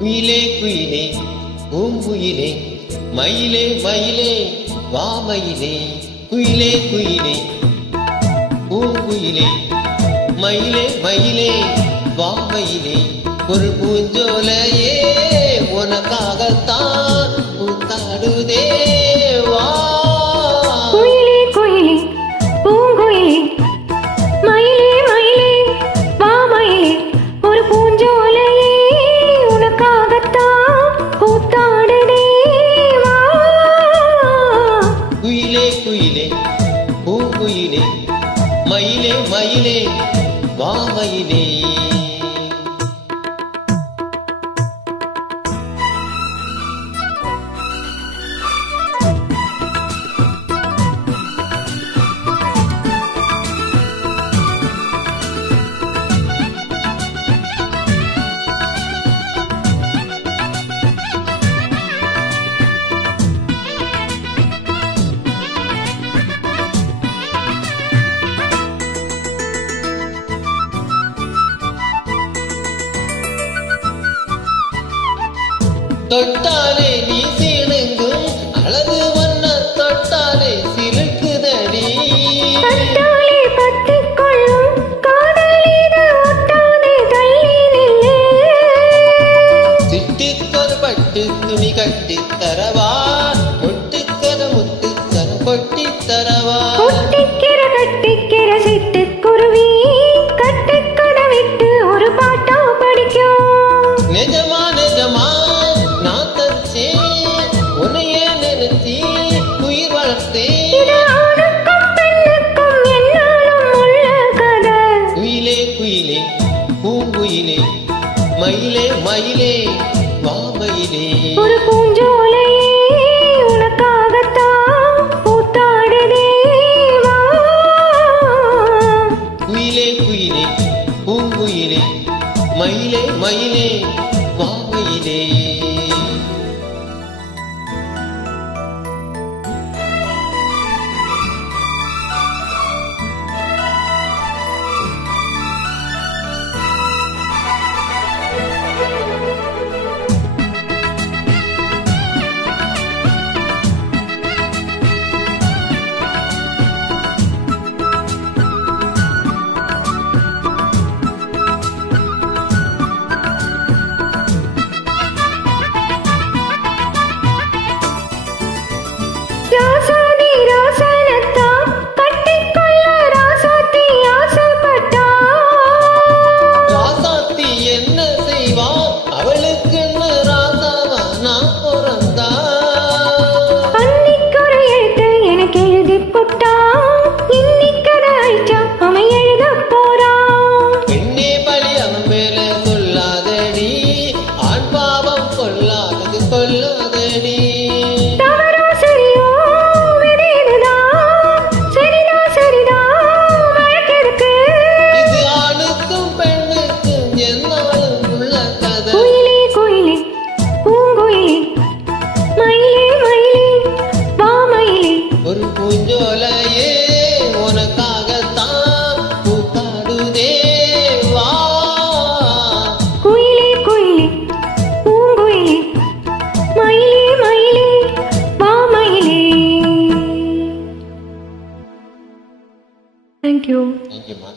குயிலே குயிலே பூங்குயிலே மயிலே மயிலே வாமயிலே குயிலே குயிலே பூங்குயிலே மயிலே மயிலே வாமயிலே ஒரு பூஞ்சோலையே உனக்காகத்தான் பூத்தாடுதே வா. குயிலே குயிலே பூங்குயிலே மயிலே மயிலே வாமயிலே ஒரு பூஞ்சோலையே உனக்காகத்தான் பூத்தாடுதே வா. குயிலே குயிலே பூங்குயிலே மயிலே மயிலே வாமயிலே. தொட்டாலே நீ சீனுங்கும் அழகு வண்ண தொட்டாலே சிலுக்குதடி. தொட்டாலே பத்திக்கொள்ளும் காதல் இது ஒட்டாதே தள்ளி நில்லு. சிட்டுக்கொரு பட்டு துணி கட்டி தரவா முட்டுக்கர முத்துக்கர கொட்டி தரவா. ஒட்டிக்கிற கட்டிக்கிற சிட்டுக்குருவி கட்டுக்கட விட்டு ஒரு பாட்டா படிக்கும். நிஜமா நிஜமா நான் தச்சேன் உன்னையே நினைச்சி உயிர் வளர்த்தேன். இது ஆணுக்கும் பெண்ணுக்கும் என்னாலும் உள்ள கதை. குயிலே குயிலே பூங்குயிலே மயிலே மயிலே வாமயிலே. ஒரு பூஞ்சோலையே உனக்காகத்தான் பூத்தாடுதே வா. குயிலே குயிலே பூங்குயிலே மயிலே மயிலே வாமயிலே. ராசாதி ராசனத்தான் கட்டிக்கொள்ள ராசாத்தி ஆசைப்பட்டா. ராசாத்தி என்ன செய்வா அவளுக்குன்னு ராசாவா நான் பிறந்தா. அன்னிக்கொரு எழுத்து எனக்கு எழுதி போட்டா இன்னிக்கதை ஆயிட்டா அவன் எழுத போறான். பெண்ணே பலி அவன் மேல சொல்லாதடி ஆண் பாவம் கொள்ளாதது கொள்ளாதடி. தவறோ சரியோ விதி இதுதான். சரிதான் சரிதான் வழக்கெதுக்கு. இது ஆணுக்கும் பெண்ணுக்கும் என்னாலும் உள்ள கதை. குயிலே குயிலே பூங்குயிலே மயிலே மயிலே வாமயிலே ஒரு பூஞ்சோலையே உனக்காகத்தான் பூத்தாடுதே வா. குயிலே குயிலே பூங்குயிலே மயிலே மயிலே வாமயிலே. Thank you. Thank you, ma.